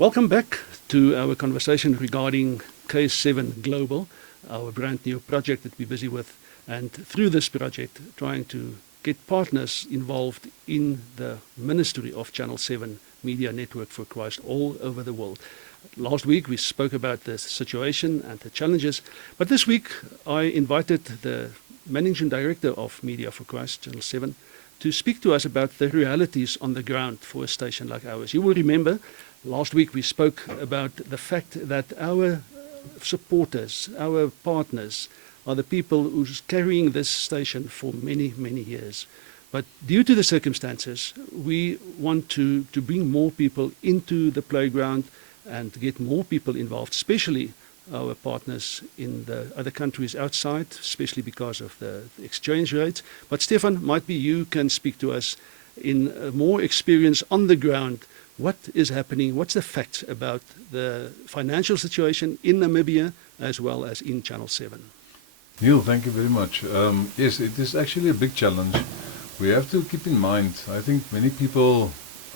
Welcome back to our conversation regarding K7 Global, our brand new project that we're busy with, and through this project trying to get partners involved in the ministry of Channel 7 Media Network for Christ all over the world. Last week we spoke about the situation and the challenges, but this week I invited the Managing Director of Media for Christ, Channel 7, to speak to us about the realities on the ground for a station like ours. You will remember last week we spoke about the fact that our supporters, our partners, are the people who's carrying this station for many, many years. But due to the circumstances, we want to bring more people into the playground and get more people involved, especially our partners in the other countries outside, especially because of the exchange rates. But Stefan, might be you can speak to us in more experience on the ground. What is happening? What's the facts about the financial situation in Namibia as well as in Channel 7? Neal, thank you very much. Yes, it is actually a big challenge. We have to keep in mind, I think many people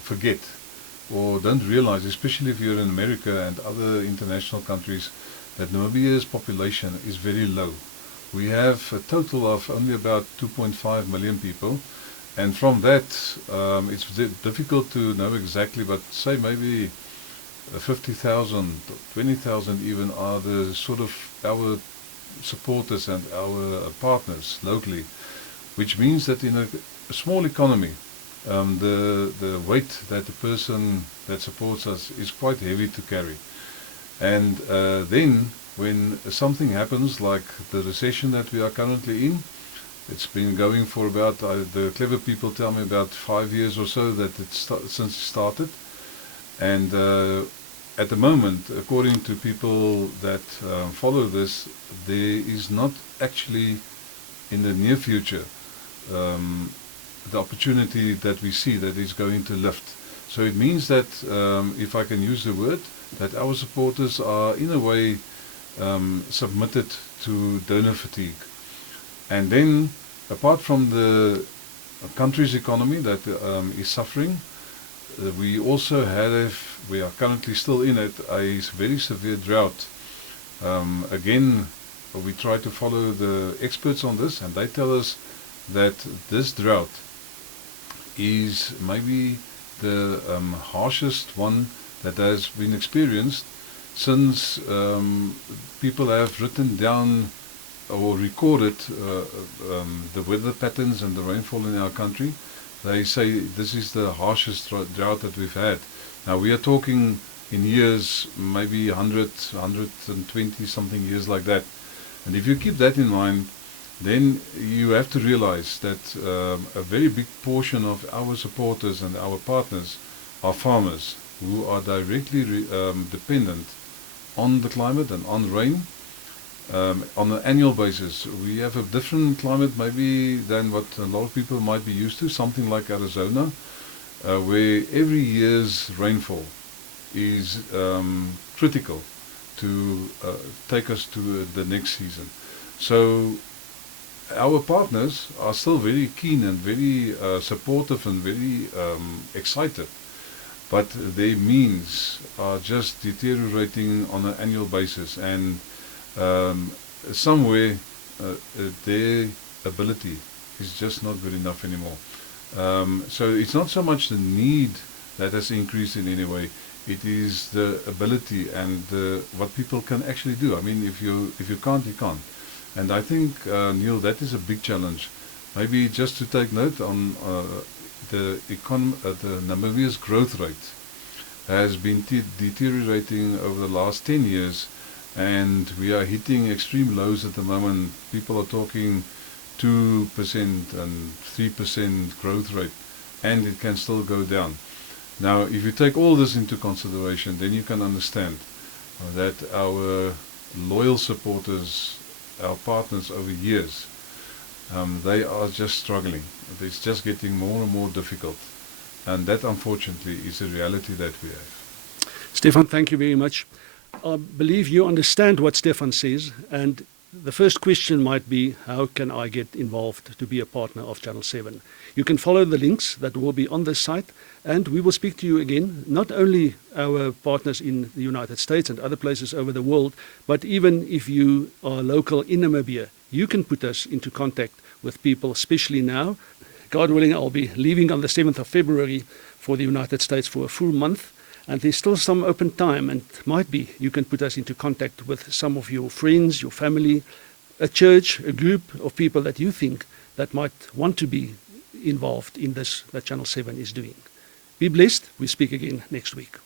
forget or don't realize, especially if you're in America and other international countries, that Namibia's population is very low. We have a total of only about 2.5 million people, and from that it's difficult to know exactly, but say maybe 50,000, 20,000 even are the sort of our supporters and our partners locally, which means that in a small economy the weight that the person that supports us is quite heavy to carry. And then when something happens like the recession that we are currently in, it's been going for about, the clever people tell me, about 5 years or so that since it started. And at the moment, according to people that follow this, there is not actually in the near future the opportunity that we see that is going to lift. So it means that, if I can use the word, that our supporters are in a way submitted to donor fatigue. And then, apart from the country's economy that is suffering, we also we are currently still in it, a very severe drought. Again, we try to follow the experts on this, and they tell us that this drought is maybe the harshest one that has been experienced since people have written down or recorded the weather patterns and the rainfall in our country. They say this is the harshest drought that we've had. Now we are talking in years, maybe 100, 120 something years like that. And if you keep that in mind, then you have to realize that a very big portion of our supporters and our partners are farmers who are directly dependent on the climate and on rain on an annual basis. We have a different climate maybe than what a lot of people might be used to, something like Arizona, where every year's rainfall is critical to take us to the next season. So our partners are still very keen and very supportive and very excited, but their means are just deteriorating on an annual basis, and somewhere their ability is just not good enough anymore. So it's not so much the need that has increased in any way, it is the ability and what people can actually do. I mean, if you can't, you can't. And I think, Neal, that is a big challenge. Maybe just to take note on the Namibia's growth rate has been deteriorating over the last 10 years, and we are hitting extreme lows at the moment. People are talking 2% and 3% growth rate, and it can still go down. Now, if you take all this into consideration, then you can understand that our loyal supporters, our partners over years, they are just struggling. It's just getting more and more difficult, and that unfortunately is a reality that we have. Stefan, thank you very much. I believe you understand what Stefan says, and the first question might be, how can I get involved to be a partner of Channel 7? You can follow the links that will be on this site, and we will speak to you again, not only our partners in the United States and other places over the world, but even if you are local in Namibia, you can put us into contact with people, especially now. God willing, I'll be leaving on the 7th of February for the United States for a full month, and there's still some open time, and it might be you can put us into contact with some of your friends, your family, a church, a group of people that you think that might want to be involved in this that Channel 7 is doing. Be blessed. We speak again next week.